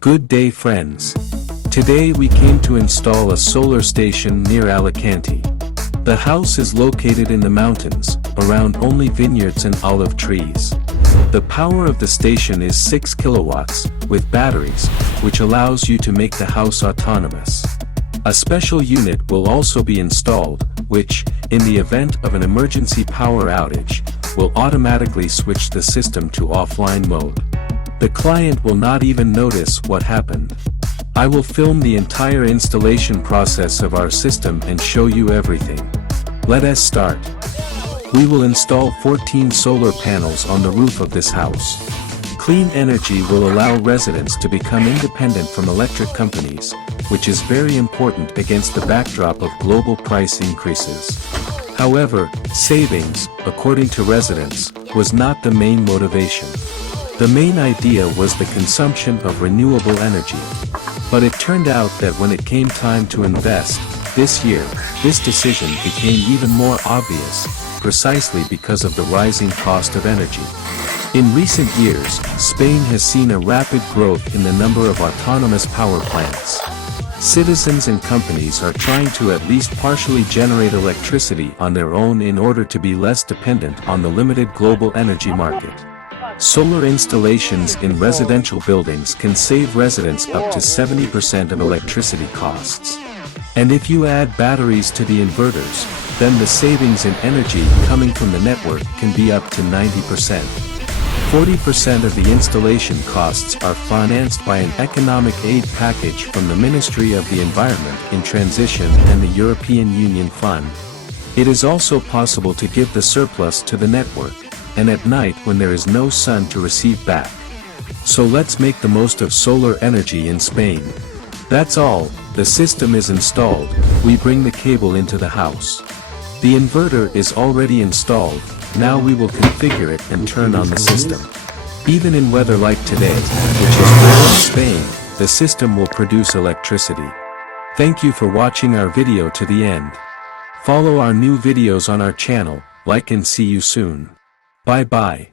Good day friends. Today we came to install a solar station near Alicante. The house is located in the mountains, around only vineyards and olive trees. The power of the station is 6 kilowatts, with batteries, which allows you to make the house autonomous. A special unit will also be installed, which, in the event of an emergency power outage, will automatically switch the system to offline mode. The client will not even notice what happened. I will film the entire installation process of our system and show you everything. Let us start. We will install 14 solar panels on the roof of this house. Clean energy will allow residents to become independent from electric companies, which is very important against the backdrop of global price increases. However, savings, according to residents, was not the main motivation. The main idea was the consumption of renewable energy. But it turned out that when it came time to invest, this year, this decision became even more obvious, precisely because of the rising cost of energy. In recent years, Spain has seen a rapid growth in the number of autonomous power plants. Citizens and companies are trying to at least partially generate electricity on their own in order to be less dependent on the limited global energy market. Solar installations in residential buildings can save residents up to 70% of electricity costs. And if you add batteries to the inverters, then the savings in energy coming from the network can be up to 90%. 40% of the installation costs are financed by an economic aid package from the Ministry of the Environment in Transition and the European Union Fund. It is also possible to give the surplus to the network, and at night when there is no sun to receive back. So let's make the most of solar energy in Spain. That's all, the system is installed, we bring the cable into the house. The inverter is already installed, now we will configure it and turn on the system. Even in weather like today, which is rare in Spain, the system will produce electricity. Thank you for watching our video to the end. Follow our new videos on our channel, like and see you soon. Bye bye.